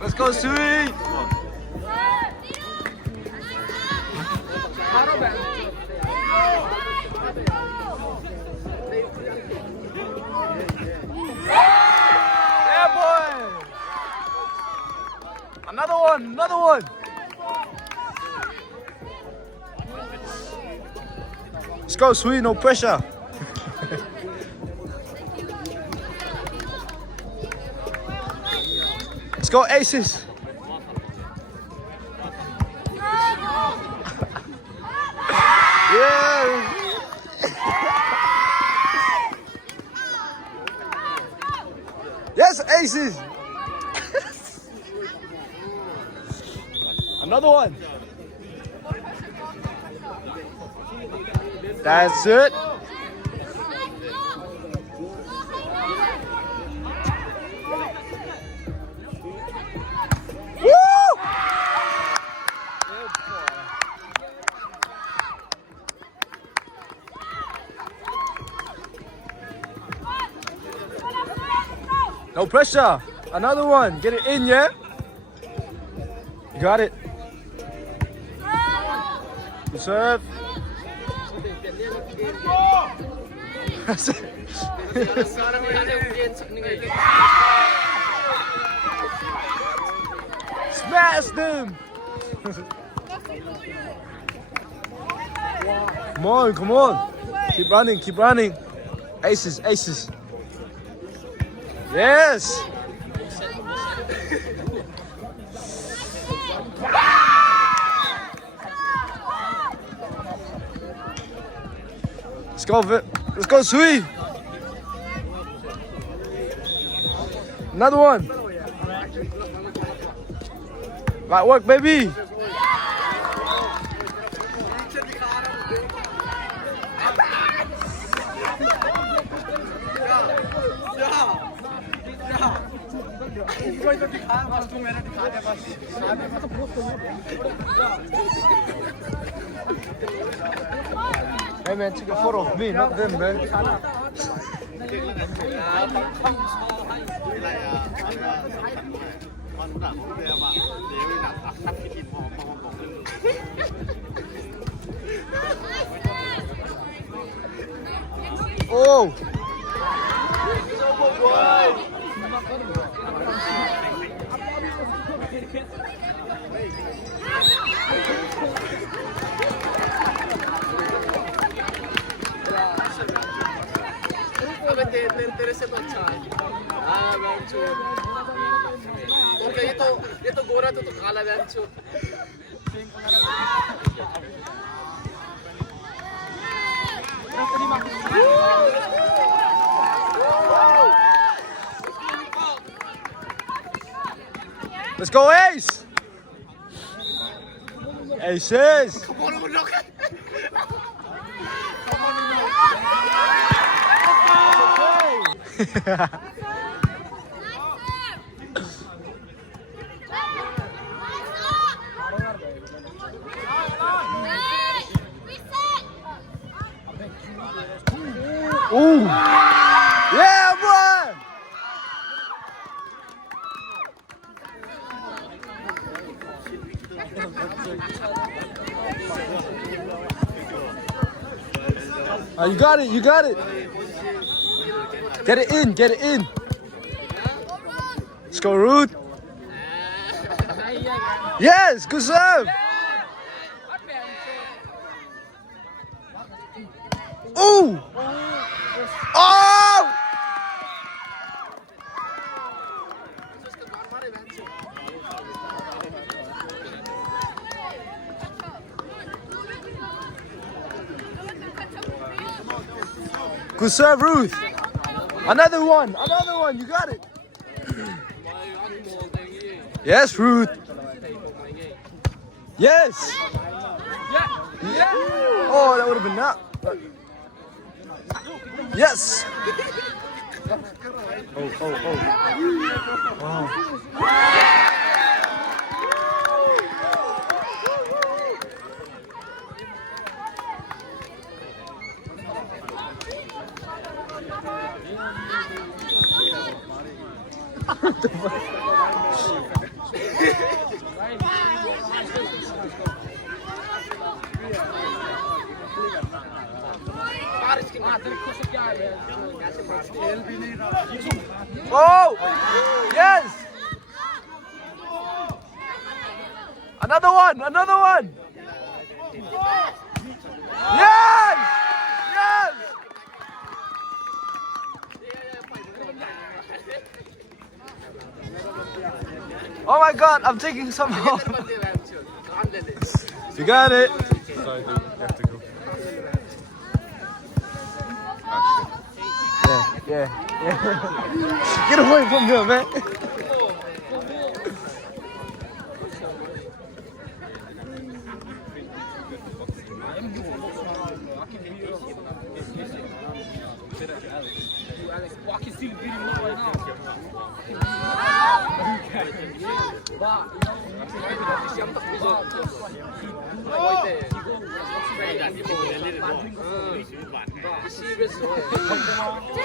Let's go, Sui. Yeah, boy. Another one, another one. Let's go, Sui, no pressure. Let's go, ACES. Yeah. Yes, ACES. Another one. That's it. Woo! No pressure. Another one. Get it in, yeah? You got it. Good serve. Smash them. Come on, come on. Keep running, keep running. ACES, ACES. Yes. Let's go, Sui. Another one. Light work, baby. Hey man, take a photo of me, not them, man. Oh! तेरे से तो अच्छा है बेंचो okay ये तो गोरा तो काला बेंचो Let's go, Ace! ACES! Ooh! Yeah, boy! You got it, you got it. Get it in, get it in. Let's go, Ruth. Yes, good serve. Ooh! Oh! Good serve, Ruth. Another one, you got it. Yes, Ruth. Yes. Yeah. Oh, that would have been that. Yes. Oh. Oh! Yes! Another one! Another one! Yes! Yes! Oh my god, I'm taking some off. You got it. Sorry, dude. You have to go. Yeah. Get away from here, man.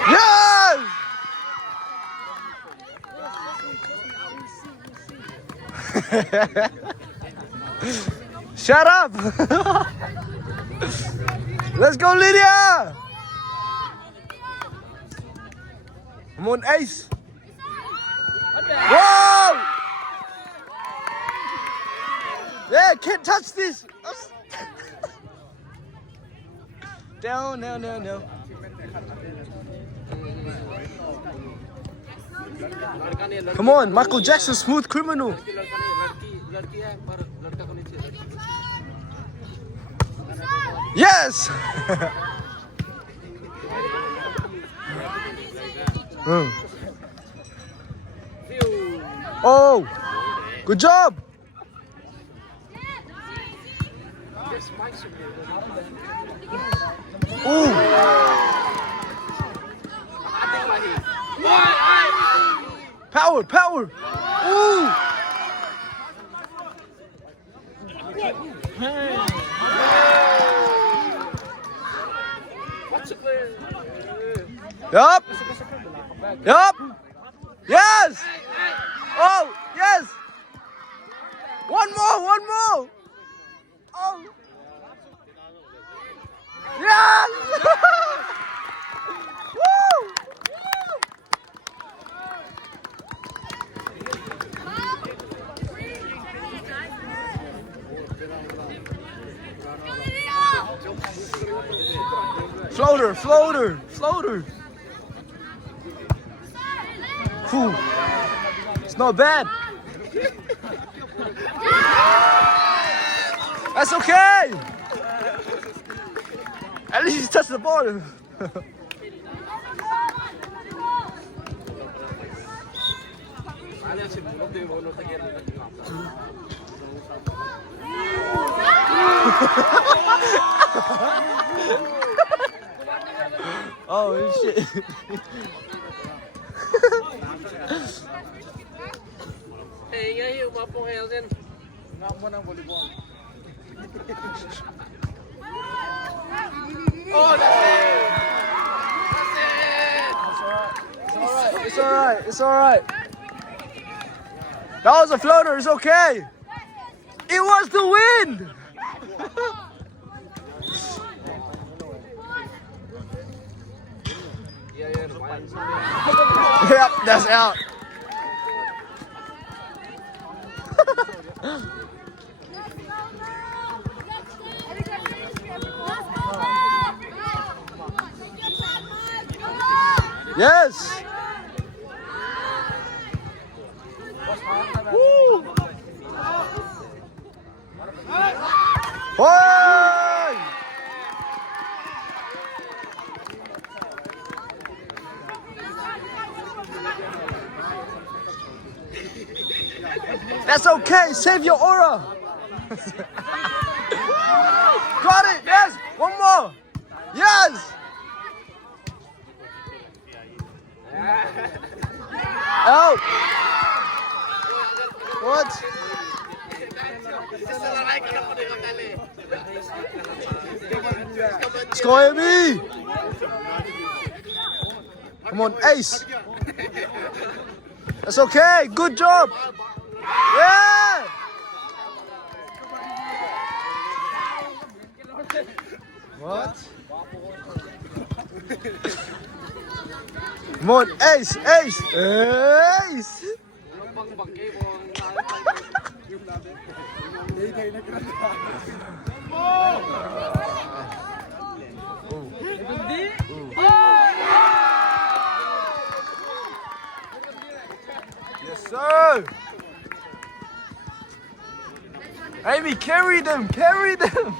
Yes! Shut up! Let's go, Lydia! Come on, Ace! Whoa! Yeah, can't touch this! Down. Come on, Michael Jackson, Smooth Criminal. Yes! Oh, good job. Ooh. Power. Ooh. Yup. Yes. Oh, yes. One more. Oh. Yes. Woo. Floater. Whew. It's not bad. That's okay. At least you touched the ball. Oh shit. Hey, ngayon, mapong Elden. Nga mo ng volleyball. Oh, that's it! It's alright. That was a floater, it's okay. It was the wind. Yep, that's out. Yes. Woo. Hoy! That's okay. Save your aura. Got it. Yes. One more. Yes. Out. What? Score me. Come on, ace. That's okay. Good job. Yeah. What? Come on, ace, ace, ace. Yes, sir. Amy, carry them, carry them.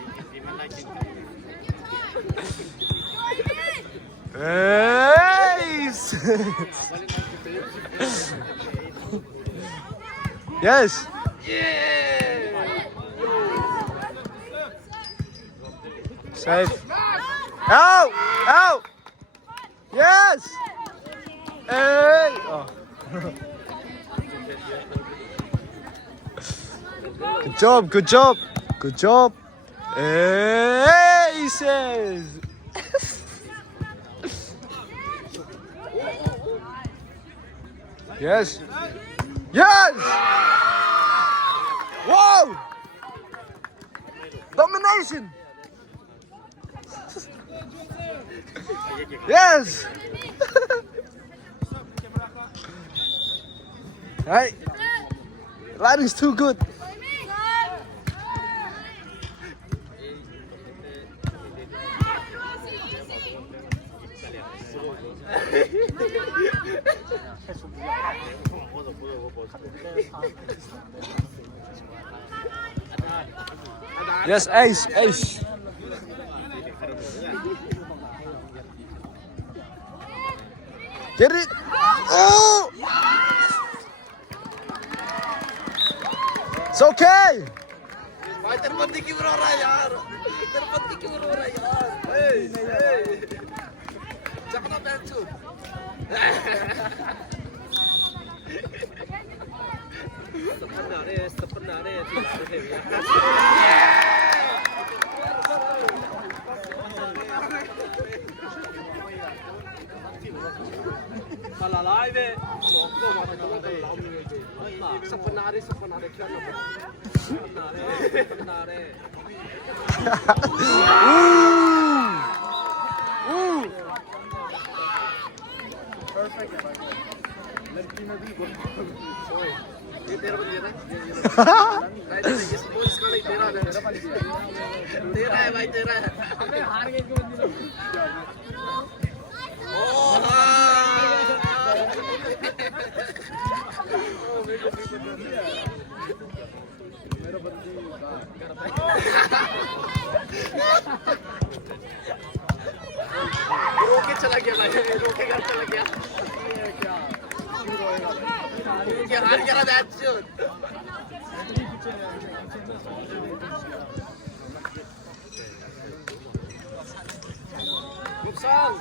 Ace. Yes. Safe. Out! Out! Yes! Hey! Oh. Good job, good job, good job. Aces! Yes! Yes! Whoa! Domination! Yes! Right? Lighting's too good. Yes, ace, ace. Get it? Oh! It's okay. भाई तेरे क्यों रो रहा है यार? तेरे क्यों रो रहा है यार? चकना बैठो। सपना रे Malalai be. Sepenare kya na. Sepenare. Perfect. लड़की में भी ये तेरा बन गया ना ये स्पोर्ट इसका नहीं तेरा है तेरा है भाई तेरा है अबे हार गए इसको बंदी ओ मेरा बंदी रोके चला गया भाई रोके घर चला गया क्या हार गया ना मैच नुकसान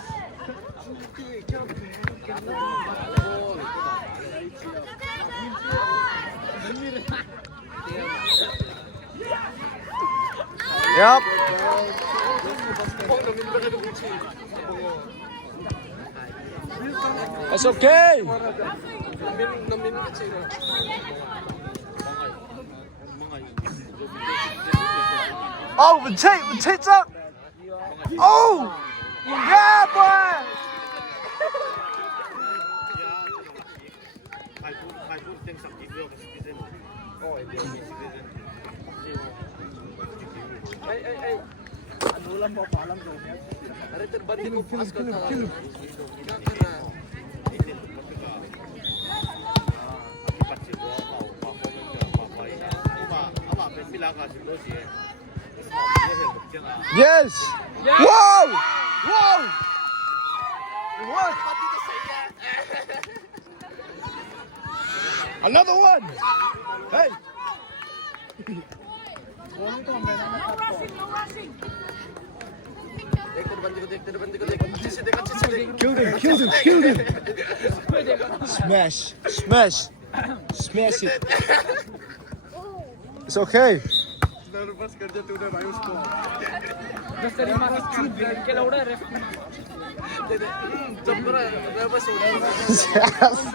Yep. That's okay. Oh, the tape's up. Oh, yeah, boy. Hey. Ano lang mo paalam daw niya. Are terbandi ko pas ka na. Yes. Whoa. Whoa. What? Another one. Hey. No rushing. Killed him. Smash it. It's okay. Nervous कर दिया तूने भाई उसको। बस तेरी माँ की चूत के लौड़ा रेफ Jumper nervous हो रहा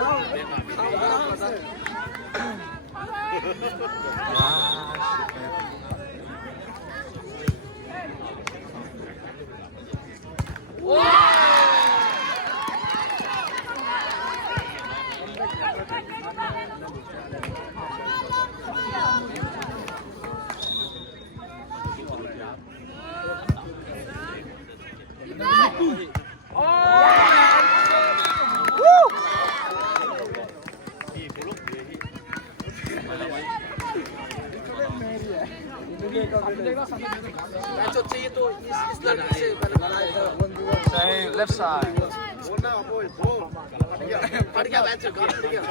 मैच चाहिए तो इस लड़की से Say left side. पड़ गया मैच पड़ गया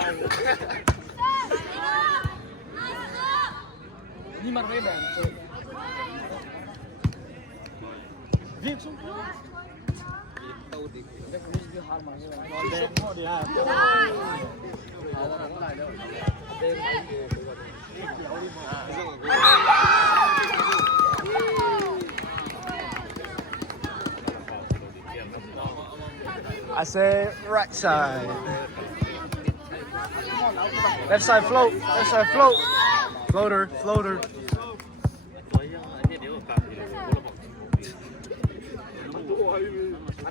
Đi mặt với bạn. Viết xuống. I say right side. Left side float. Left side float. Floater. Floater.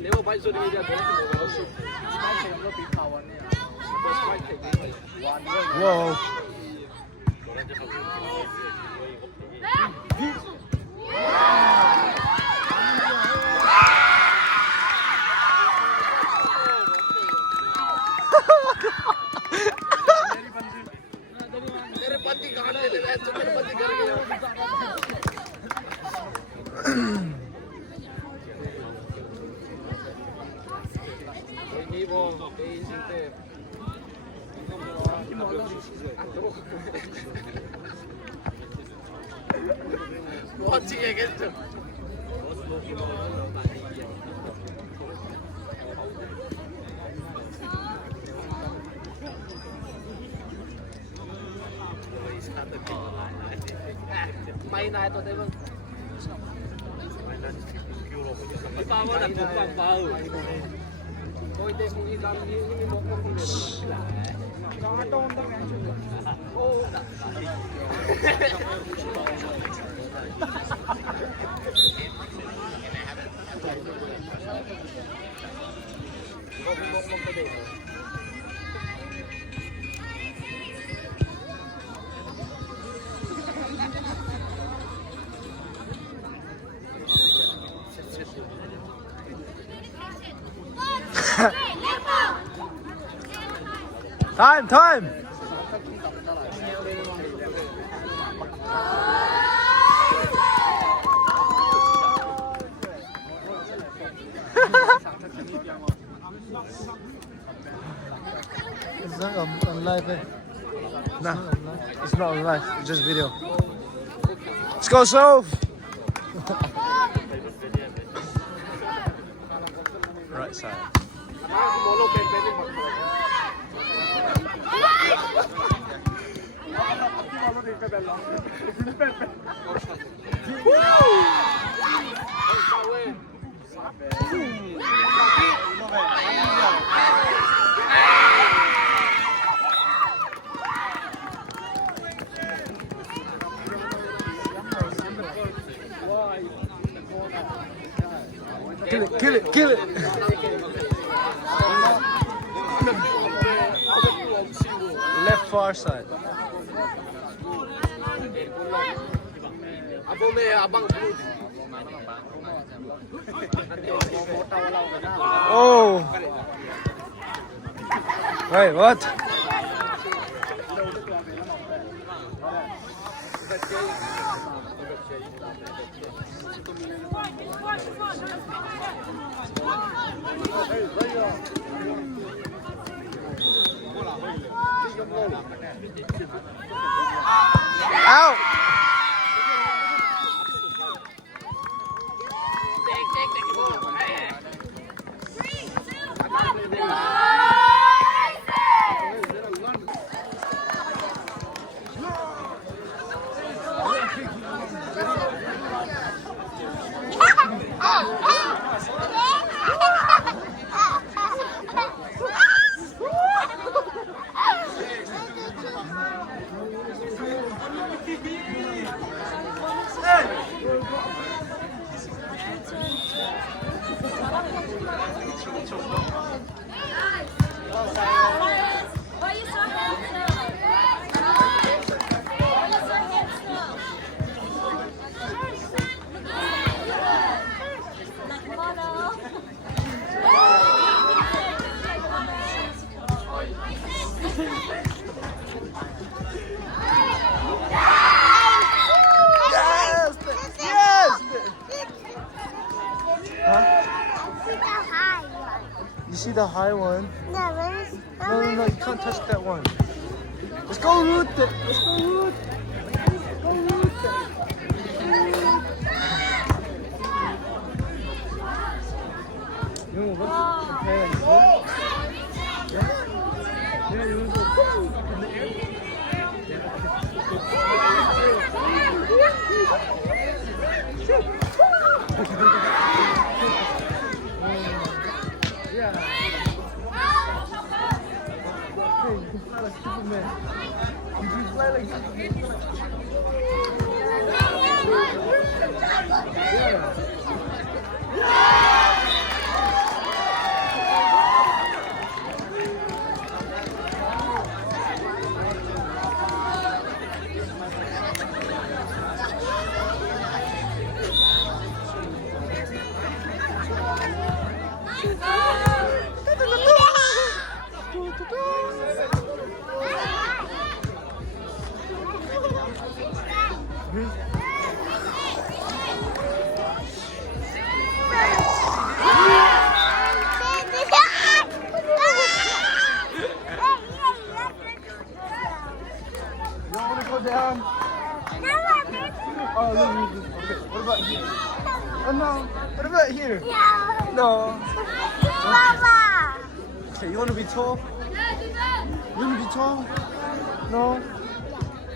nếu mà bay rồi đi ra thế Whoa. मेरे पति कहाँ ले ले मैच मेरे पति घर गए Watching against him. May na ito tayo. Di pa ako nagpapao. Hoy, tayo kung ilang hindi mo kung sila. Oh. Time. It's not on live, eh? Nah, it's not on live. It's just video. Let's go, Soph. Right side. Kill it. Left far side. Oh. Wait, what? Out. the high one. No, where's... No, no, no, you can't touch that one. Let's go root it. Let's go root. Let's go root it. You know what's the play like this? Yeah? Yeah, you want to go in the air? Yeah. Hey, you can fly like Superman. You can fly like Superman. You don't want to go down? Oh, look. Okay, what about here? Oh, no. What about here? No. Okay, you want to be tall? You want to be tall? No?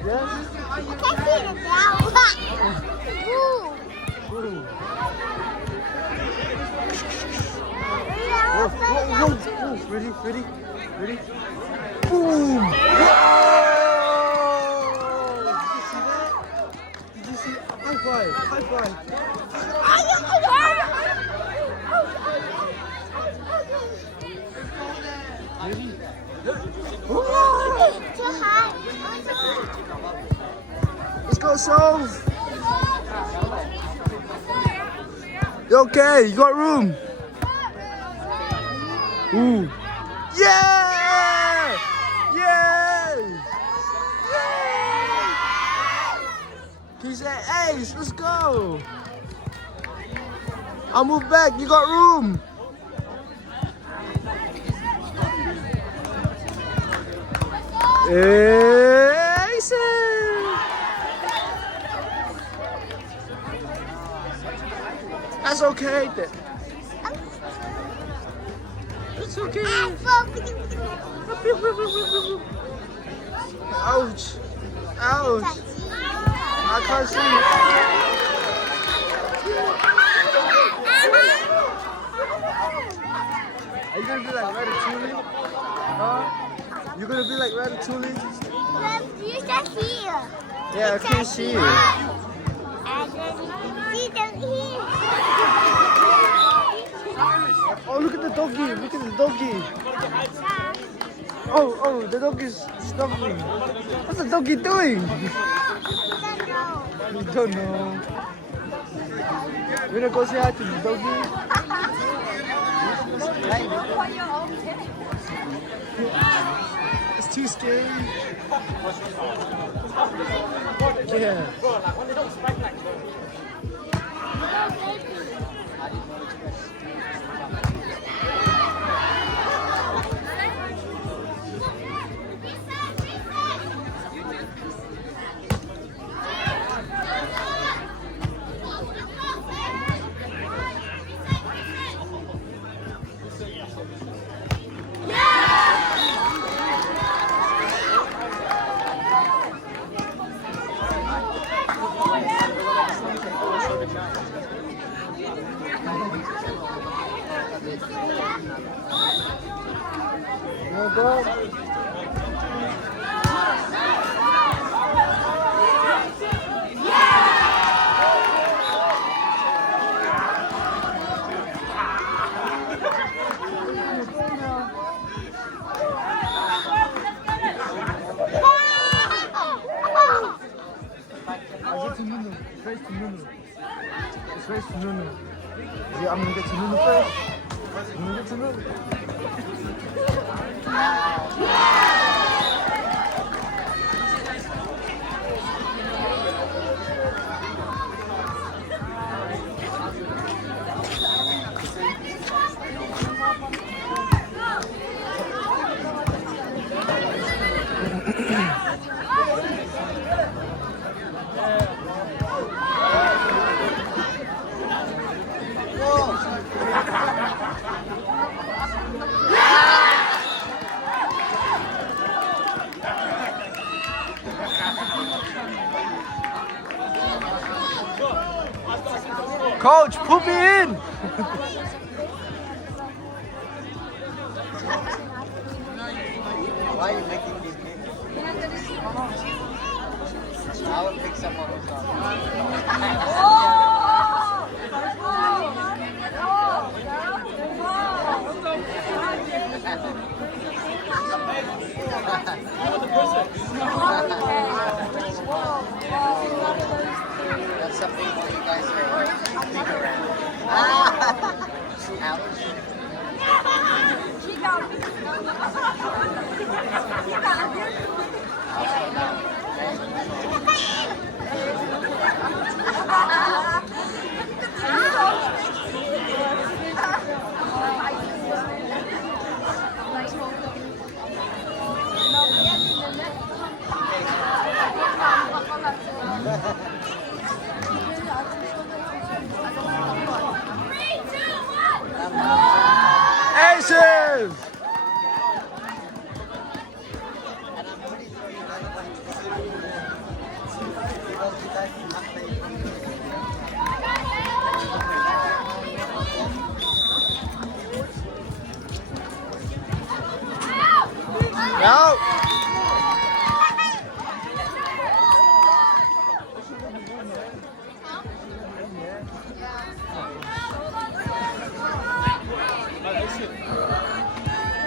Yes? Ooh. Whoa, whoa, whoa. Ooh, ready? Boom! Whoa! Did you see that? High five! Ready? Let's go, Sov! You okay? You got room? Ooh! Yeah! Yeah! Can you say Ace? Let's go! I'll move back. You got room. ACES! That's okay. It's okay. Ouch. Ouch. I can't see. Are you gonna be like Ratatouille? Huh? You gonna be like Ratatouille? You can see you. Yeah, I can't see you. And then see them here. Oh, look at the doggy. Look at the doggy. Oh, the dog is snuggling. What's the doggy doing? You don't know. You wanna go say hi to the doggy? It's too scary. Yeah. Oh God. Race to Nunu. Let's race to Nunu. Yeah, I'm gonna get to Nunu first. I'm gonna get to Nunu. Coach, put me in. Why are you making these games? I will pick some of those up. That's something for you guys to dig around. Ouch. ACES! Out!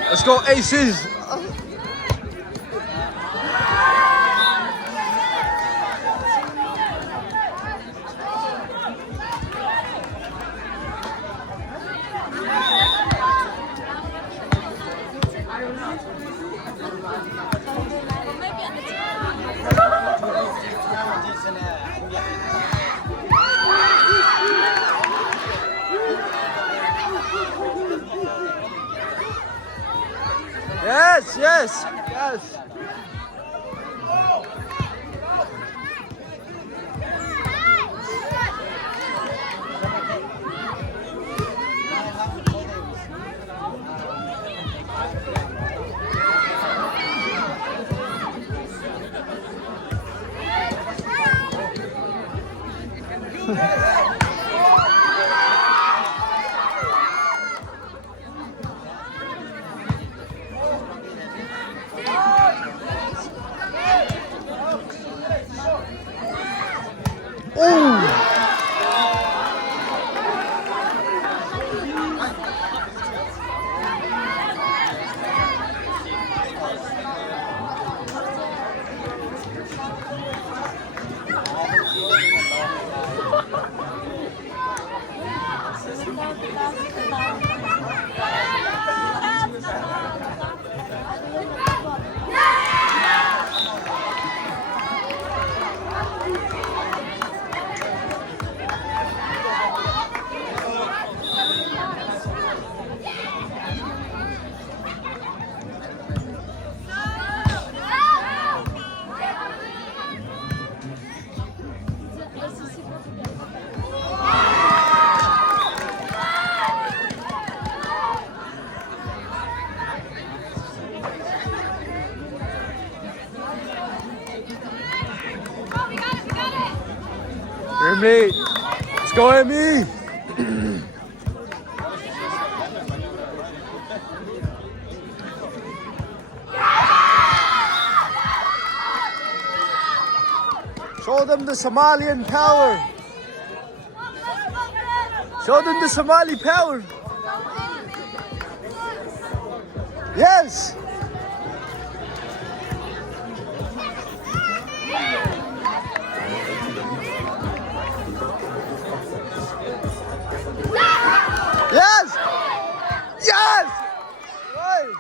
Let's go ACES! Yes, yes, yes. Emmy, let's go, Emmy. Show them the Somalian power. Show them the Somali power. Yes. Yes! Yes! Right.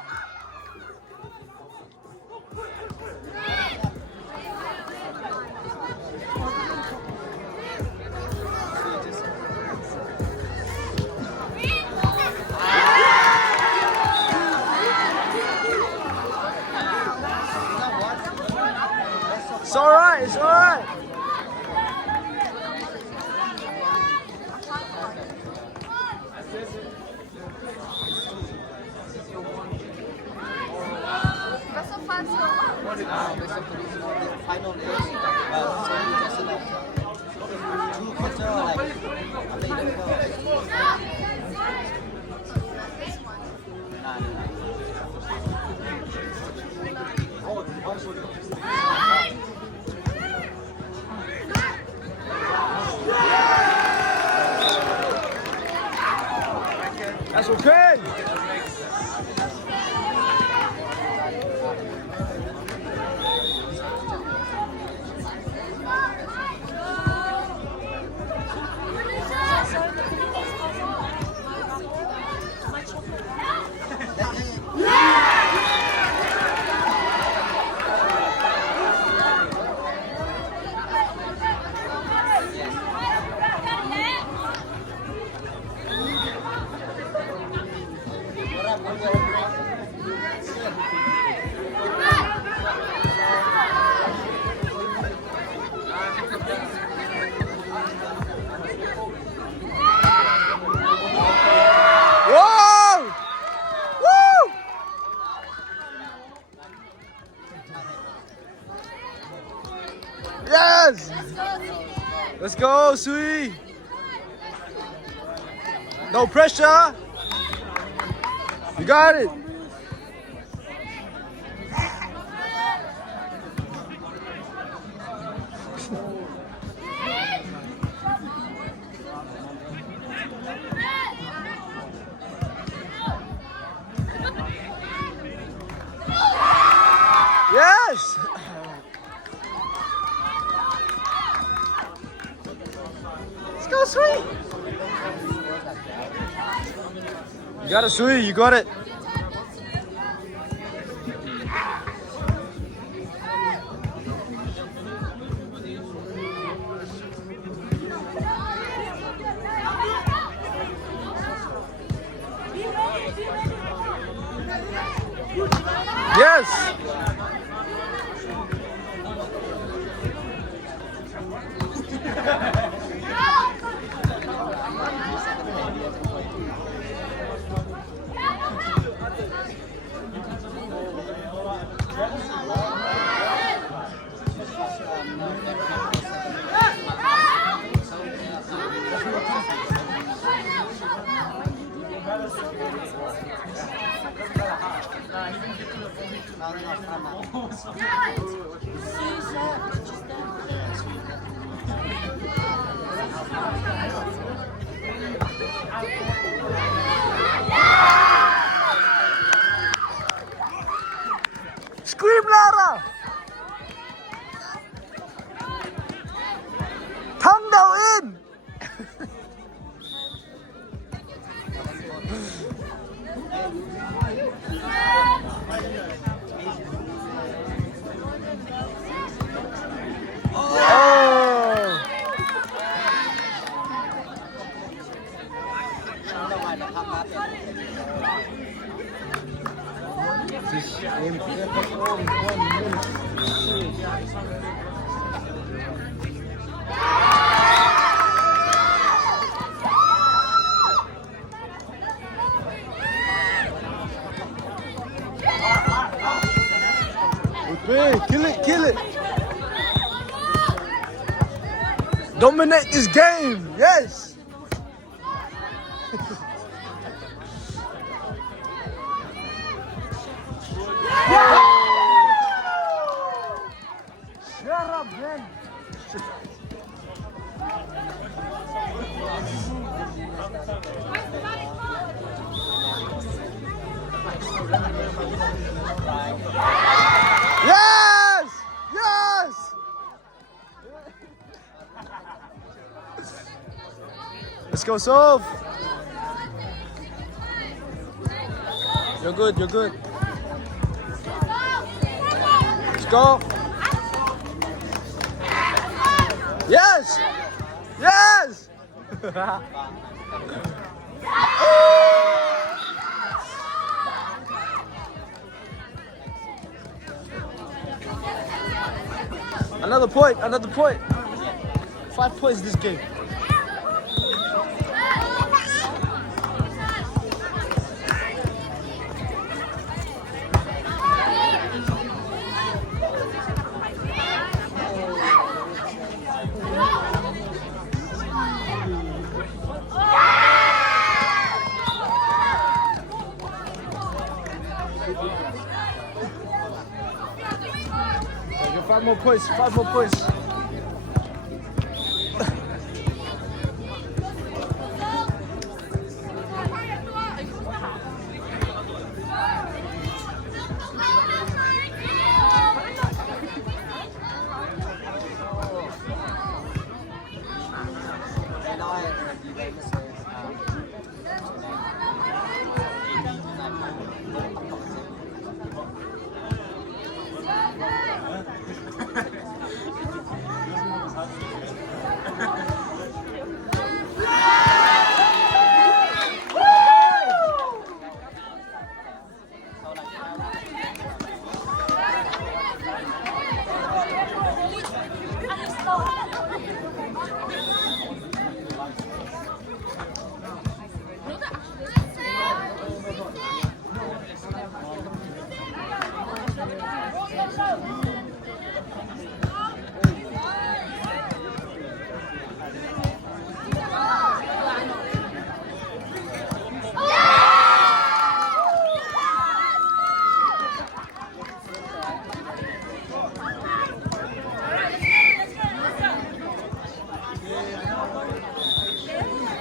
It's all right, it's all right. Final is, so you just That's okay. Whoa! Woo! Yes! Let's go, Sui! No pressure! You got it! Yes! Let's go, Sui! You got it, Sui, you got it. Yes! Scream louder! Tongue down in! Okay, kill it! Dominate this game, yes! Shut up, man! Yes! Yes! Let's go, Sov! You're good, you're good. Let's go! Yes! Yes! Another point, another point. 5 points this game. 5 more push, 5 more push.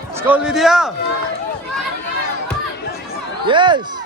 Let's go, Lydia! Yes!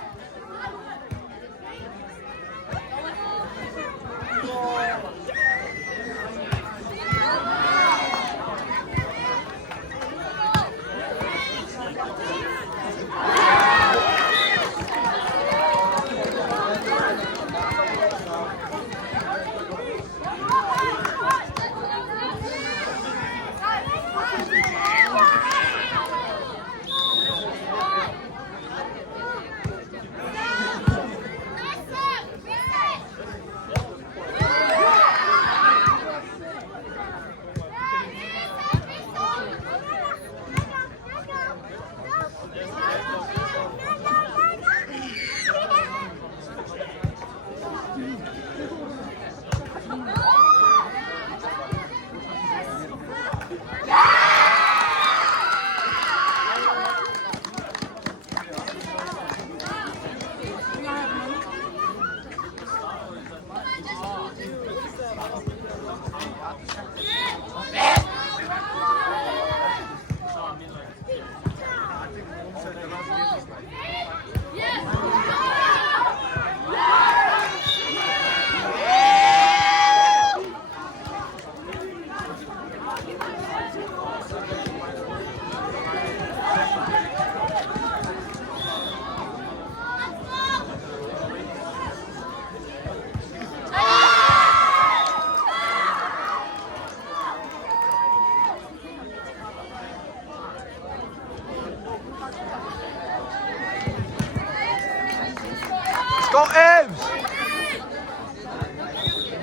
Go Ems!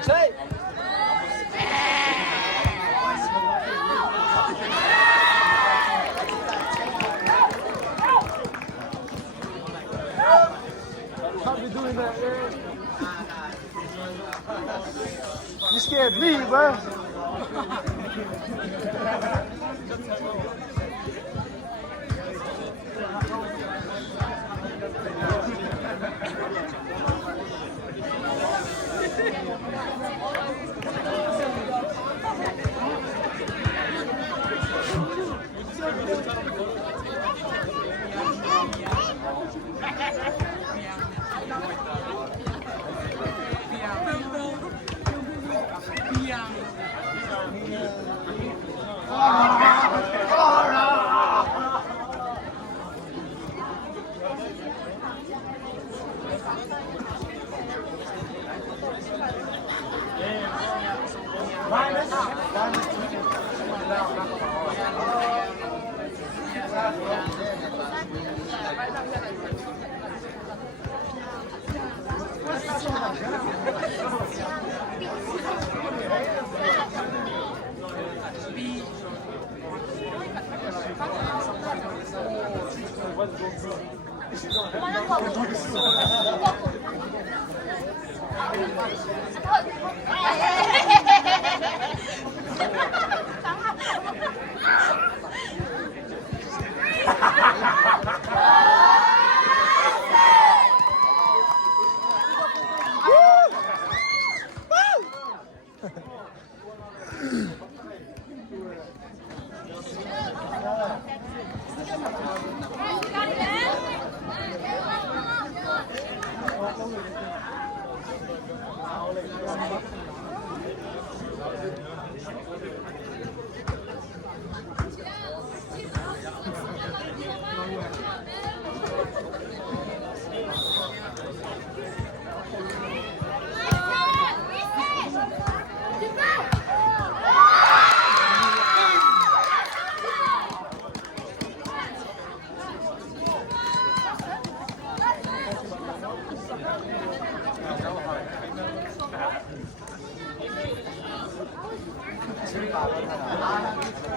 Say! How you doing that, man? You scared me, bro.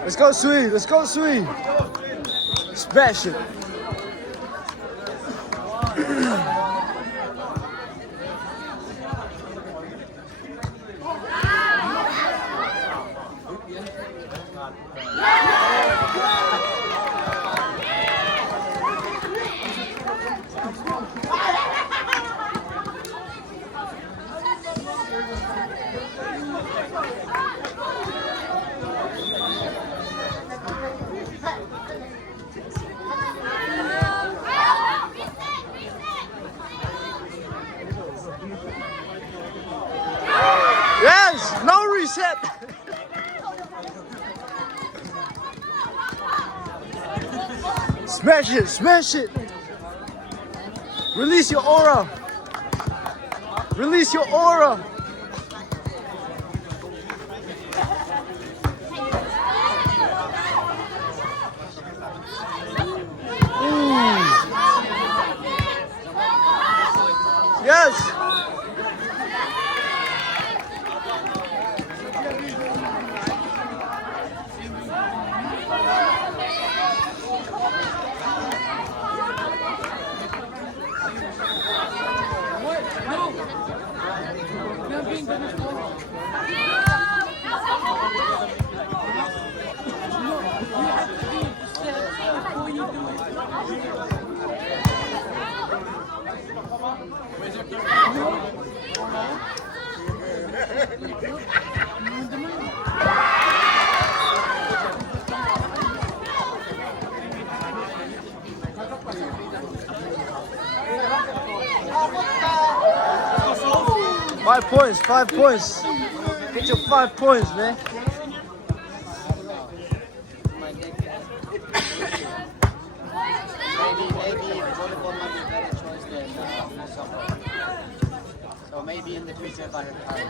Let's go, Sui. Let's go, Sui. Smash it. Yes, no reset. Smash it, smash it. Release your aura. Release your aura. Yes. Five points, 5 points. Get your 5 points, man. Maybe volleyball might be a better choice than soccer. So maybe in the future if I retire.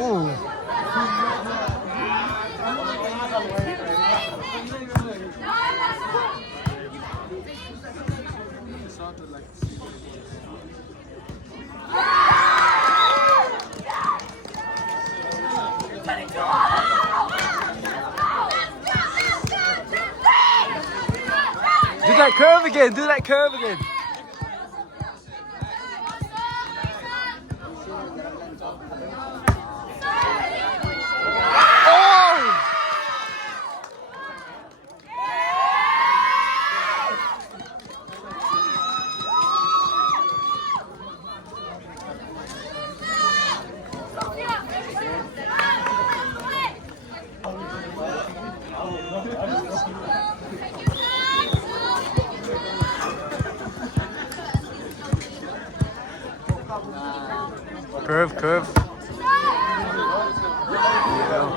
Ooh. Do that curve again, do that curve again. Curve, curve. Yeah.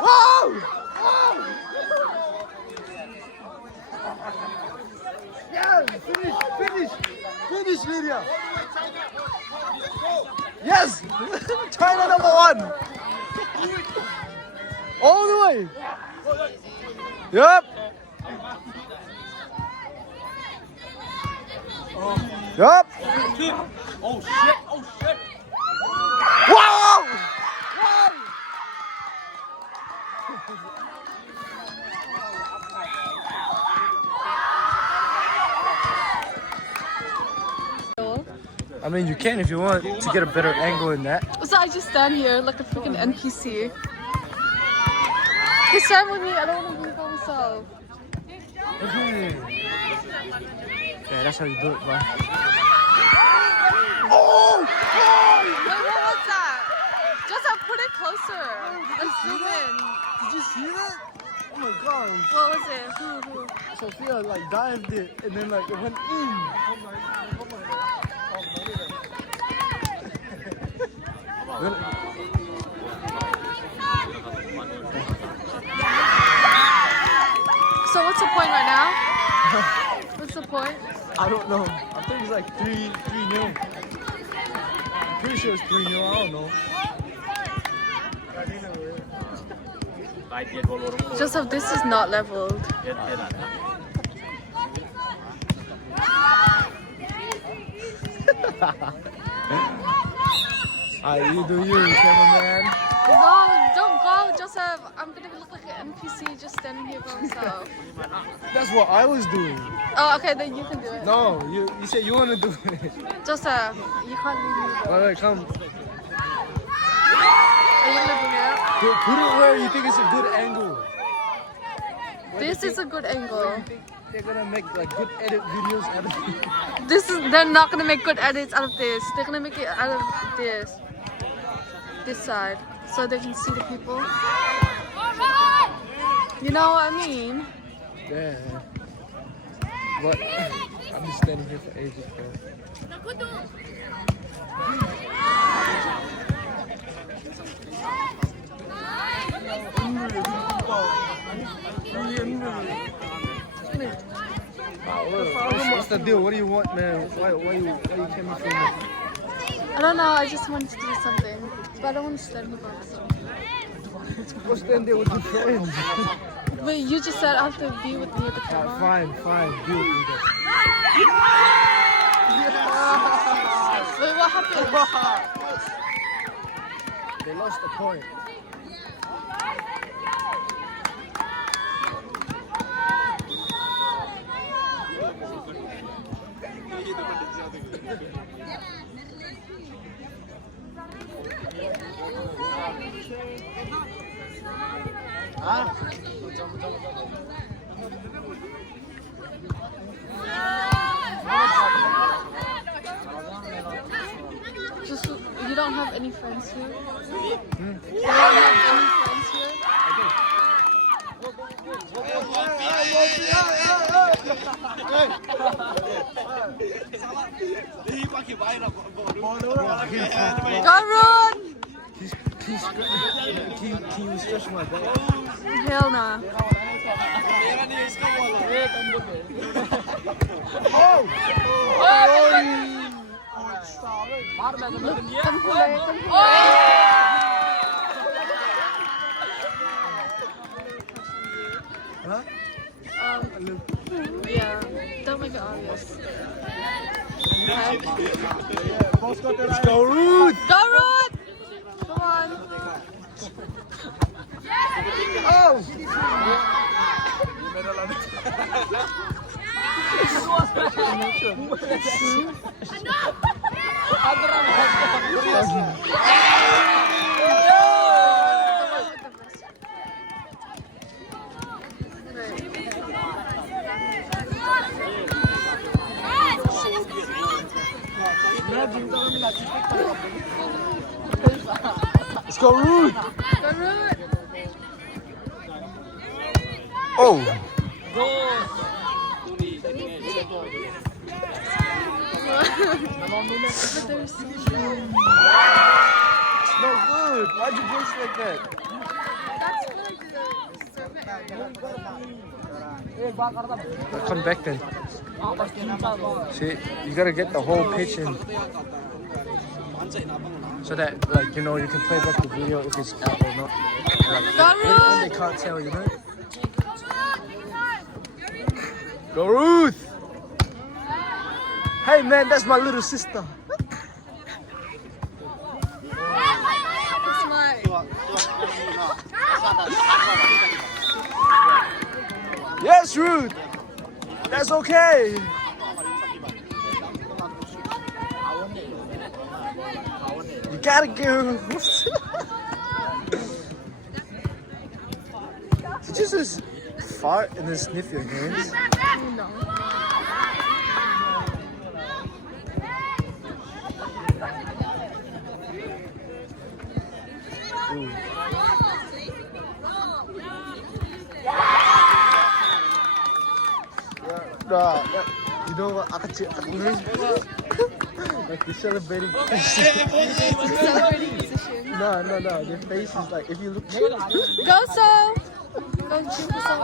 Whoa! Yeah, finish, Lydia. Yes, China #1. All the way. Yep. Yup. Oh shit! Oh shit! Whoa! I mean, you can if you want to get a better angle in that. So I just stand here like a freaking NPC. Hey, stand with me. I don't want to be by myself. Yeah, that's how you do it, man. Wait, what was that? Just put it closer. Let's zoom in. Did you see that? Oh my god. What was it? Who? Sophia like dived it and then like it went in. So what's the point right now? What's the point? I don't know. I think it's like 3-0. I'm pretty sure it's 3-0. I don't know. Joseph, this is not leveled. You do you, cameraman. No, don't go, Joseph. I'm gonna look like an NPC just standing here by myself. That's what I was doing. Oh, okay, then you can do it. No, you said you want to do it. Joseph, you can't leave me. Alright, come. Are you gonna bring it up? Put it where you think it's a good angle. This is a good angle. They're gonna make like good edit videos out of it. They're not gonna make good edits out of this. They're gonna make it out of this side, so they can see the people. You know what I mean? Yeah. But I'm just standing here for ages, bro. What's the deal? What do you want, man? Why you came in for me? I don't know. I just wanted to do something, but I don't want to stand here by myself. Go stand there with your friends. But you just said I have to be with me at the camera. Fine. Be with me then. Wait, what happened? They lost the point. Just you don't have any friends here? You don't have any friends here? Garun! Can you stretch my back? Hell nah. Huh? Yeah, don't make it obvious. Let's go, Ruth! Go, Ruth! Come on. Let's go, Ruth! Go, Ruth! Oh! But there's so No good! Why'd you push like that? Come back then. See, you gotta get the whole pitch in. So that, like, you know, you can play back the video if it's out or not. Like, they can't tell, you know? Go, Ruth! Hey man, that's my little sister. That's my. Yes, Ruth. That's okay. You gotta go. Did you just fart and then sniff your hands? No. Ooh. Nah, you know what? Like they're celebrating position. Celebrating position. No. Their face is like, if you look cute. Go so. Go so.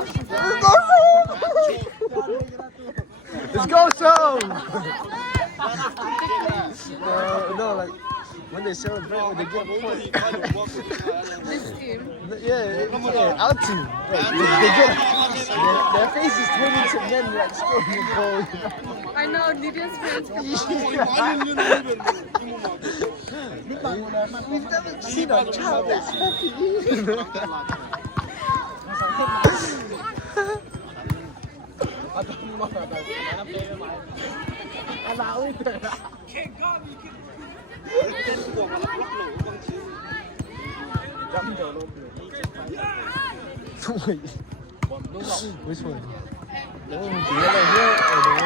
Let's go, so. No, like when they celebrate, when they get point. This team. Yeah, our team. Right. They get, their faces turn into men like scoring a goal. You know? I know, Lydia's friends can We've never seen a child that's happy. Which one? The yellow here or the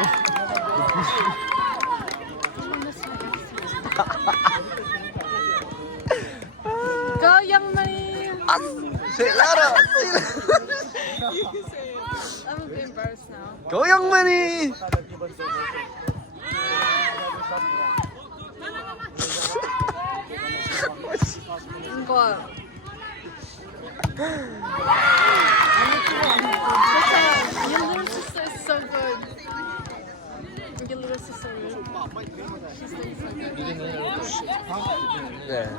Go, young money. Say it louder. I'm a bit embarrassed now. Go, young money. Go. Your little sister is so good. Your little sister is. She's doing so good. Yeah.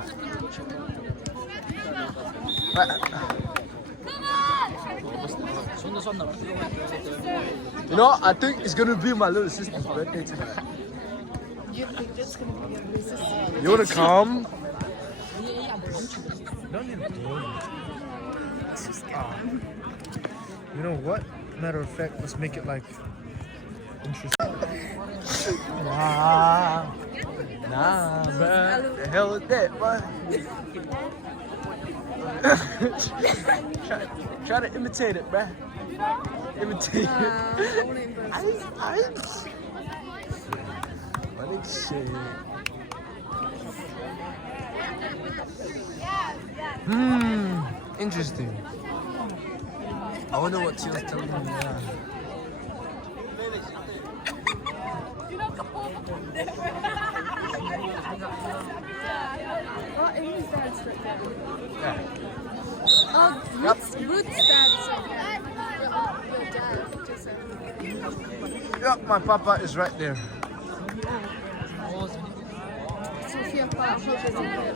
You know, I think it's gonna be my little sister's birthday tonight. You think that's gonna be your little sister? You wanna come? You know what? Matter of fact, let's make it like interesting. Wow. Nah, bruh. The hell is that, boy? try to imitate it, bruh. Imitate it. I wanna embarrass you. What did you say? Interesting. I wonder what she was telling me. Yeah. Oh, Amy's dad's right there. Yeah. Oh, Ruth's dad's right there. Your dad, just said. Yep, my papa is right there. Sophia Park, she's in there.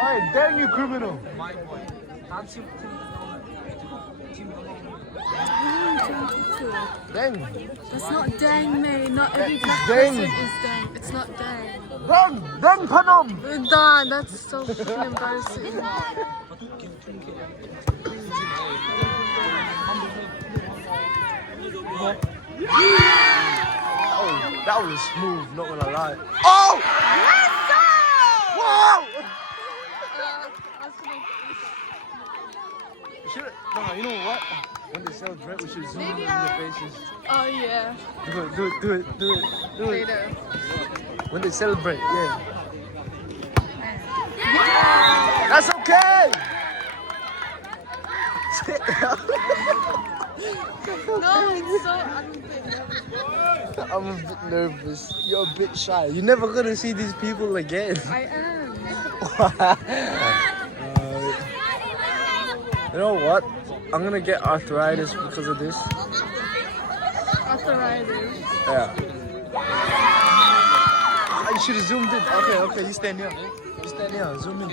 Hey, dang you criminal! Dang! That's not dang, mate. Not every black dang. person is dang. It's not dang. Dang Panom! Dang, that's so fucking embarrassing. Oh, that was smooth, not gonna lie. Oh! Wow! Nah, you know what? When they celebrate, we should zoom in the faces. Oh yeah. Do it. Later. When they celebrate, yeah. That's okay! No, it's so I'm a bit nervous. You're a bit shy. You're never gonna see these people again. I am. You know what? I'm gonna get arthritis because of this. Arthritis. Yeah. You should have zoomed in. Okay, you stand here. You stand here, zoom in.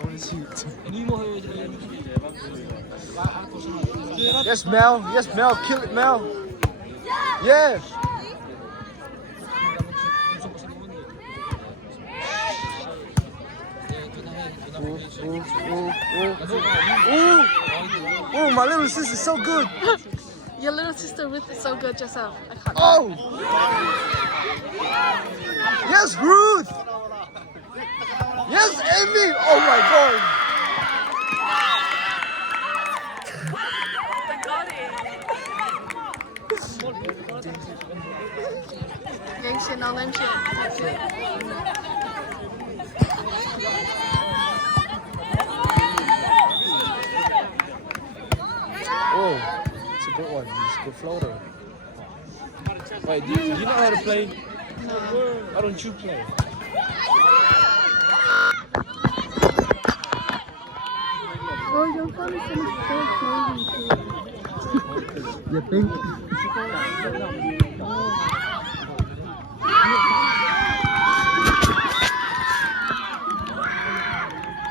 want to shoot. Yes, Mel. Yes, Mel. Kill it, Mel. Yeah. Oh, my little sister's so good. Your little sister Ruth is so good yourself. I can't. Oh. Yes, Ruth. Yes, Amy. Oh my God. Game shit, no name shit. That's it. Oh, it's a good one. It's a good floater. Wait, do you know how to play? No. Why don't you play? Oh, your phone is so crazy. You think?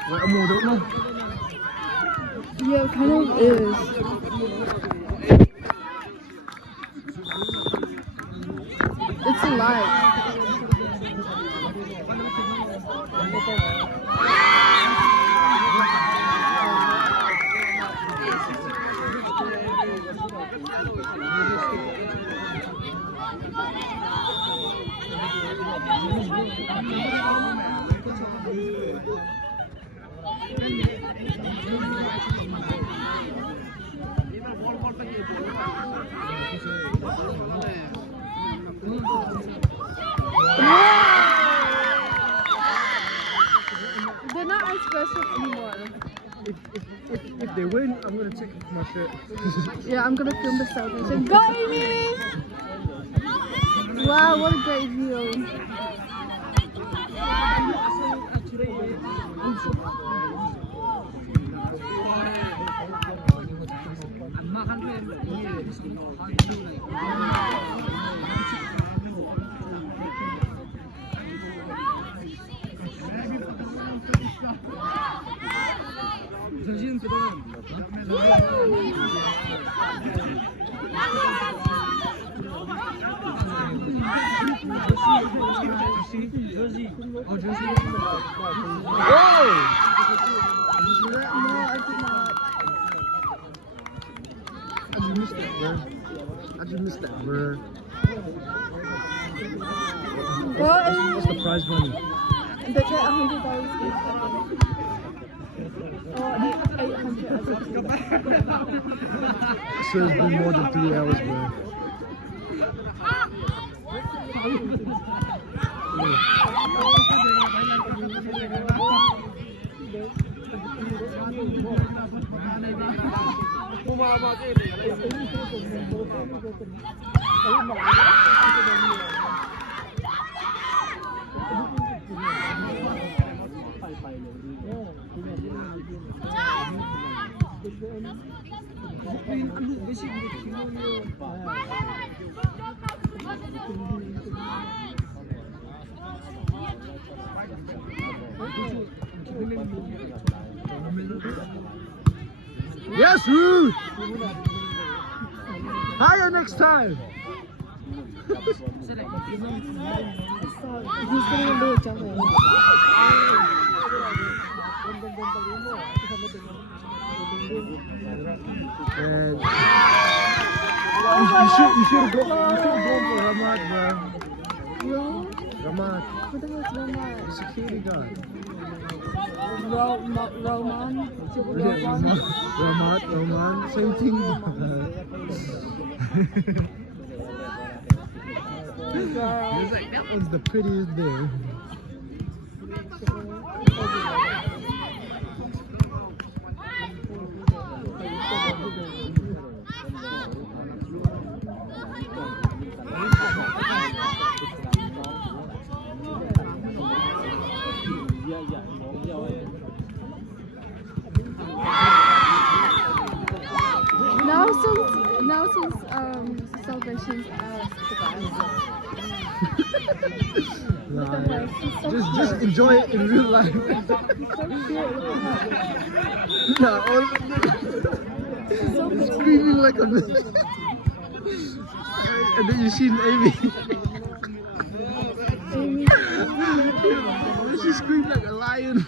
Wait, I'm all up. Yeah, it kind of is. It's alive. They're not aggressive anymore. If they win, I'm gonna take off my shirt. Yeah, I'm gonna film the celebration. Go, Amy! Wow, what a great view. I just missed that, bro. What's the prize money? They get $100 So it's been more than 3 hours, bro. Yes, Ruth! Higher next time! He's gonna do a jump. And you should have gone for Ramat, bro. Ramat. What the hell is Roman? The security guard. Roman? Roman. Same thing. He's like, that one's the prettiest there. Now since celebrations are the best. Just enjoy it in real life. Nah, screaming like a bitch. And then you see Amy. She screamed like a lion.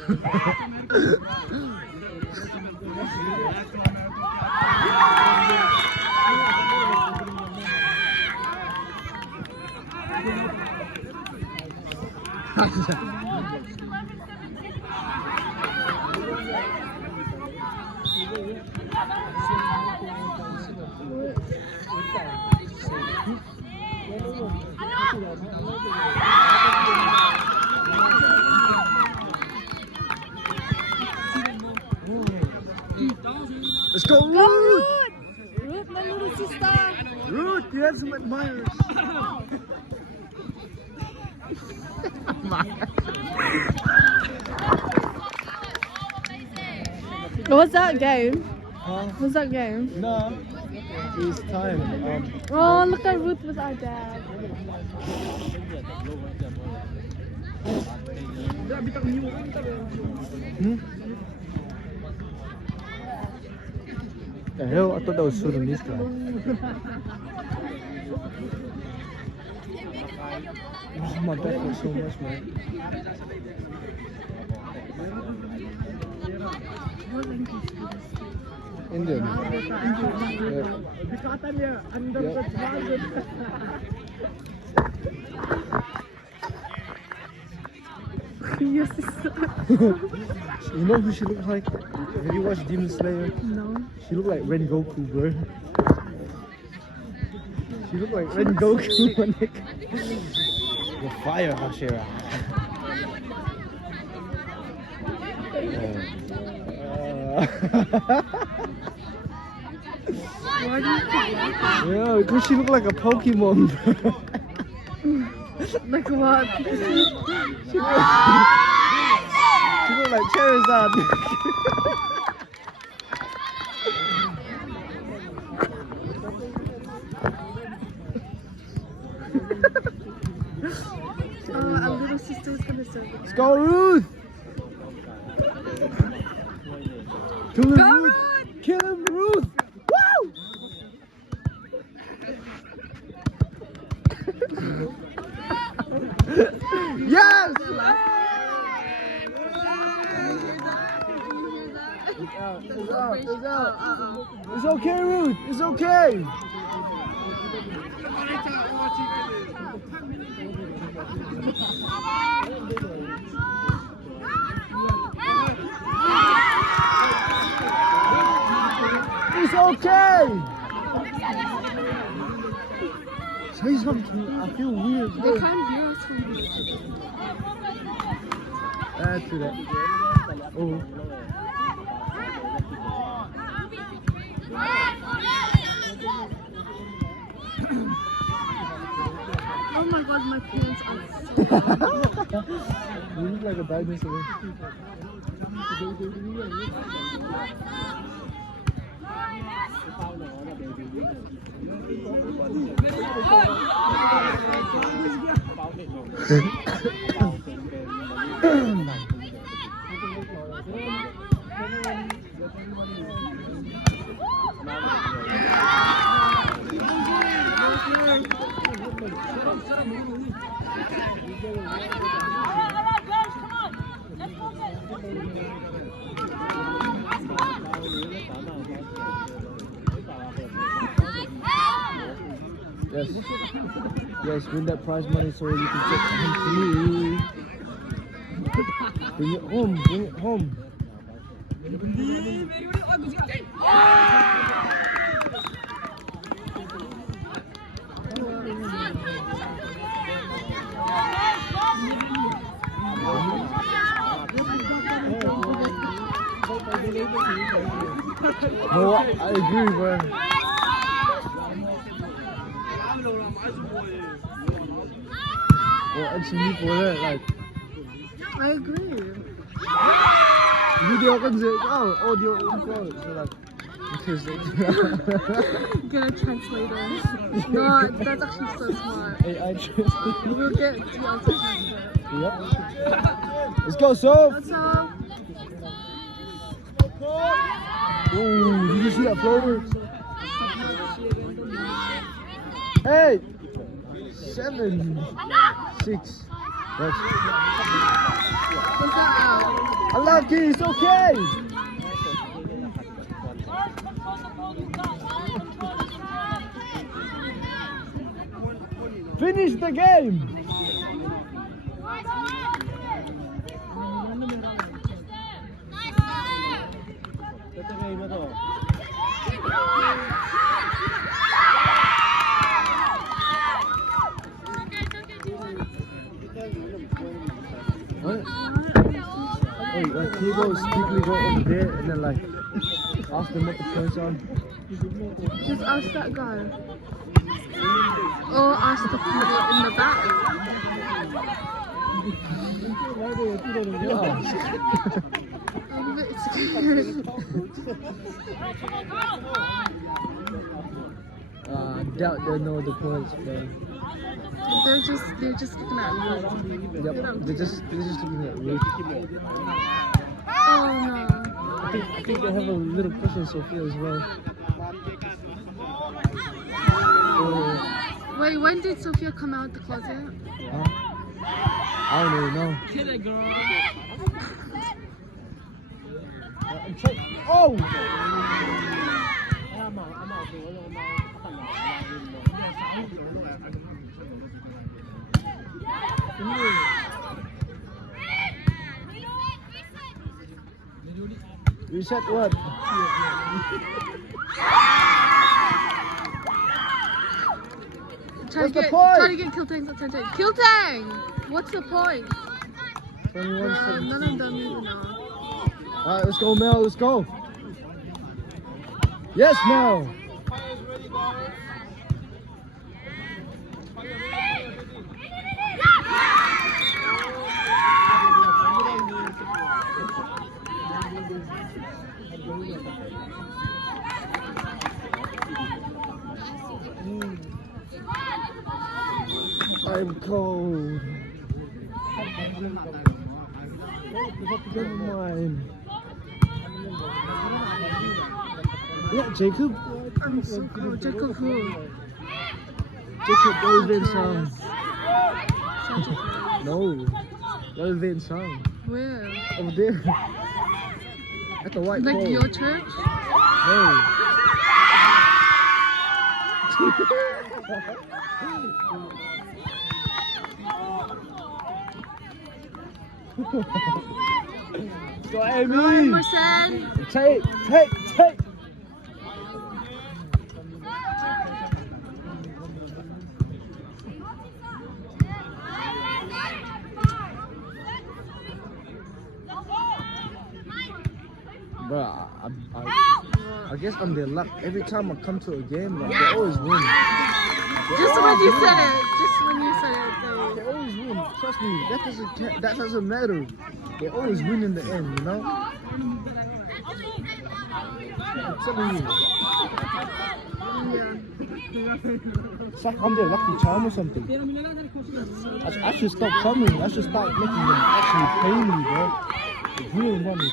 Let's go, Ruth! Ruth, my little sister. Ruth, you have some admirers. What's that game? Huh? What's that game? No. It's time. Oh, look at Ruth with our dad. Hmm? The hell? I thought that was Sudanese guy. Oh, my back hurts so much, man. Indian. Your sister. You know who she looks like? Have you watched Demon Slayer? No. She looked like Ren Goku, bro. She looked like Ren Goku, my nigga. You're fire, Hashira. Why do you think that? Yeah, because she looked like a Pokemon. Like what? She looked like Charizard. Our little sister was gonna serve it. Let's go, Ruth! Kill him, Ruth! Kill him, Ruth! Woo! Yes! It's out. It's okay, Ruth. It's okay. It's okay. Say something. I feel weird. They can't hear us from here. True that. Oh. Oh my god, my parents are so You look like a dinosaur. Yes. Yes, win that prize money so you can take it home free. Bring it home, bring it home. No, I agree, bro. Well, actually, for that, like, I agree. video kan oh audio info, so like, his. Gonna translate it. No, that's actually so smart. AI translate. We'll get the answer translate. Yep. Let's go, Soph. So, Ooh, did you see that floater? 8, 7, 6. That's what's that out? unlucky. It's okay. Finish the game. What? Hey, like, can you go quickly go over there and then like ask them what the points are? Just ask that guy. Or ask the people in the back. I'm a bit scared. I doubt they know the points, bro. They're just looking at me. Yep, they're just looking at Ruth. Oh no. I think they have a little crush on Sophia as well. Wait, when did Sophia come out the closet? Huh? I don't even know. Kill it, girl. Oh! Reset what? Try What's the to point? get Kiltang's attention. Kiltang! What's the point? 21 None seconds. of them even know. Alright, let's go, Mel. Let's go. Yes, Mel. I'm cold. Never mind. Yeah, Jacob. I'm so cold. Jacob who? Jacob Relevant song. No. Relevant song. Where? Over there. At the white Like pole. your church? No. Go, Amy. 1%. Take. Bruh, I guess I'm their luck. Every time I come to a game, like, they always win. Just when you said it. Just when you said it. They always win. Trust me, that doesn't matter. They always win in the end, you know? I'm telling you. It's like I'm their lucky charm or something. I should stop coming. I should start making them actually pay me, bro. It's real money.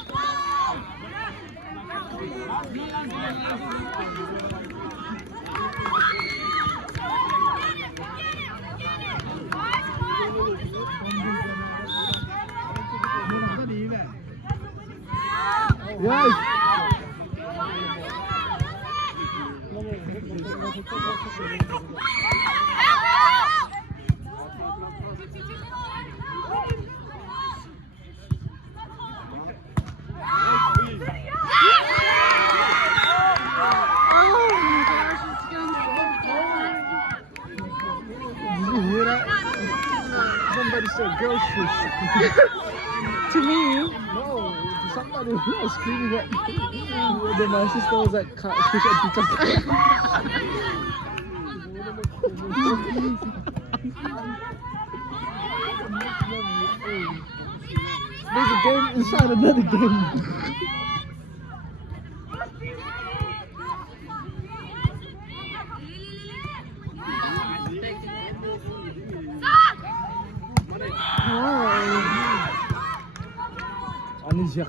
Yes. Did you hear that? Somebody said girl shush. To me. No, somebody was screaming at me. Then my sister was like, shush at pizza. There's a game inside another game. Lindsay.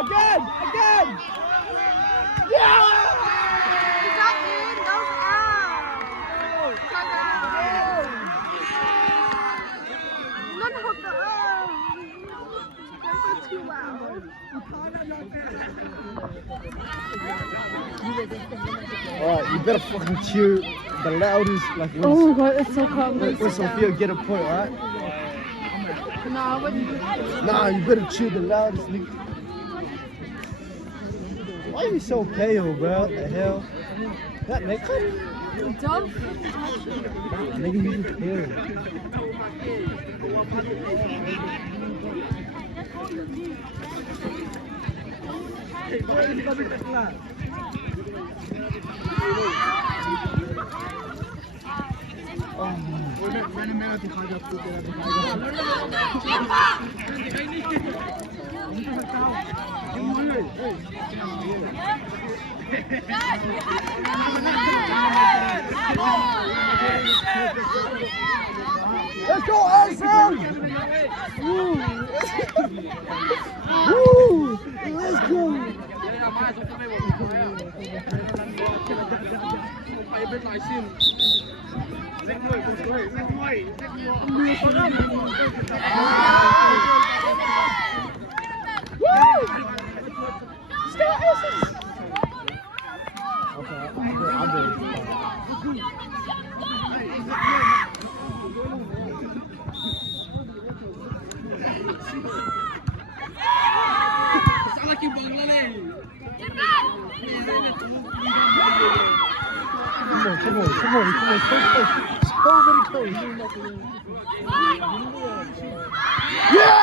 Again! Yeah! Is that in? That was out. None of the That's too loud. Alright, you better fucking cheer the loudest, like when, Oh my god, it's so cold. when Sophia get a point, alright? No, I wouldn't do that. Nah, you better cheer the loudest, nigga. Why are you so pale, bro? What the hell? That makeup? Don't fucking touch it. Nigga, you just pale. Let's go, ACES! Woo! Woo! Let's go! Come on. So very close. Yeah!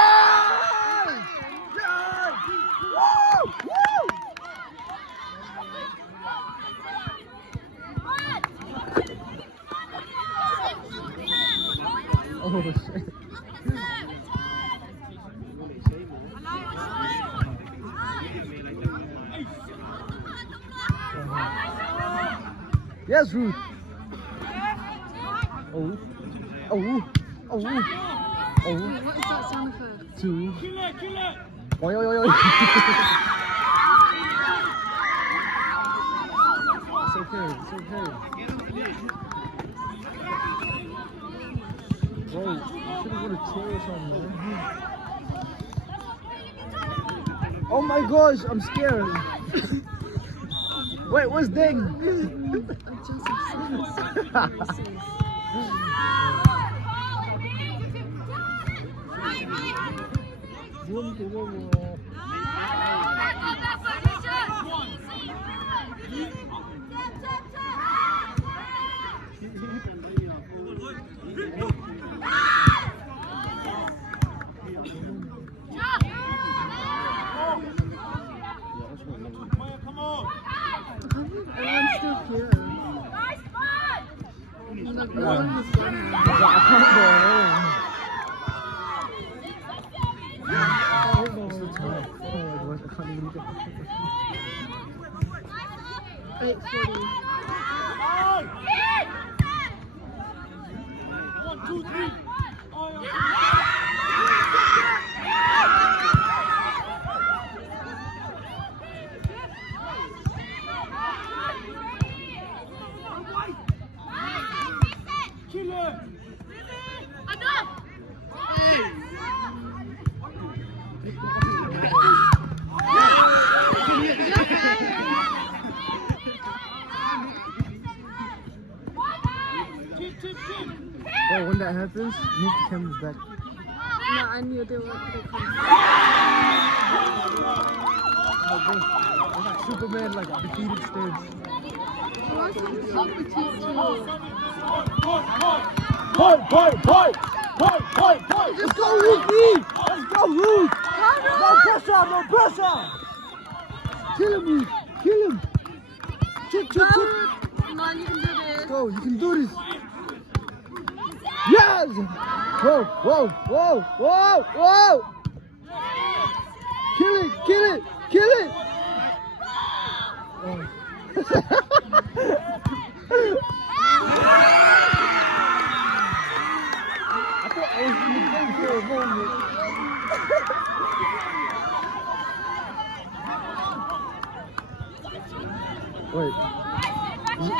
Oh shit. Yes, Ruth. Oh. What is that sound effect? Two. Oi. It's okay. Bro, you should have put a chair or something, man. Oh my gosh, I'm scared. Wait, what's ding? Everyone's still here. Like, no one was running. I can't go home. What's the time? Oh my gosh, I can't even look at the 8:40. 1, 2, 3. Well, when that happens, move the cameras back. No, I knew they were coming. It's like Superman, like defeated stairs. What's the opportunity? Point! Let's go, Ruthie! Let's go, Ruth! No pressure! Kill him, Ruth! Kill him! Chip! Come on, you can do this. Go, you can do this! Yes! Whoa, whoa, whoa, whoa, whoa! Kill it, kill it, kill it! Oh. I thought I was in the game for a moment. Wait,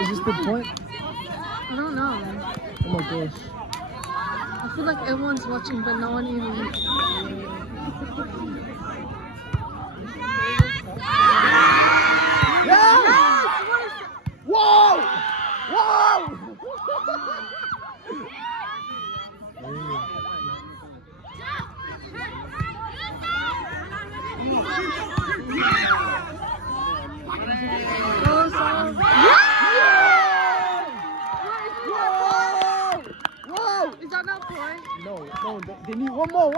is this the point? I don't know. Oh my gosh. I feel like everyone's watching, but no one even. Yeah! Whoa! Whoa! Go, Sam. Whoa! Is that not point? No, they need one more.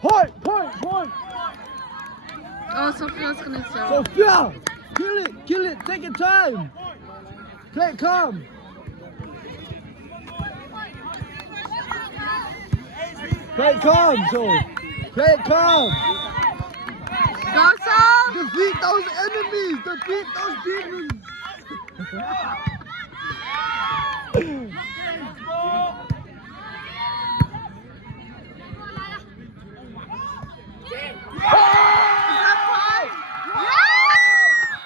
Point. Oh, Sophia's gonna say. Sophia! Kill it, take your time. Play it calm. Play it calm, Joe. Play it calm. Go, Sam! Defeat those enemies. Defeat those demons.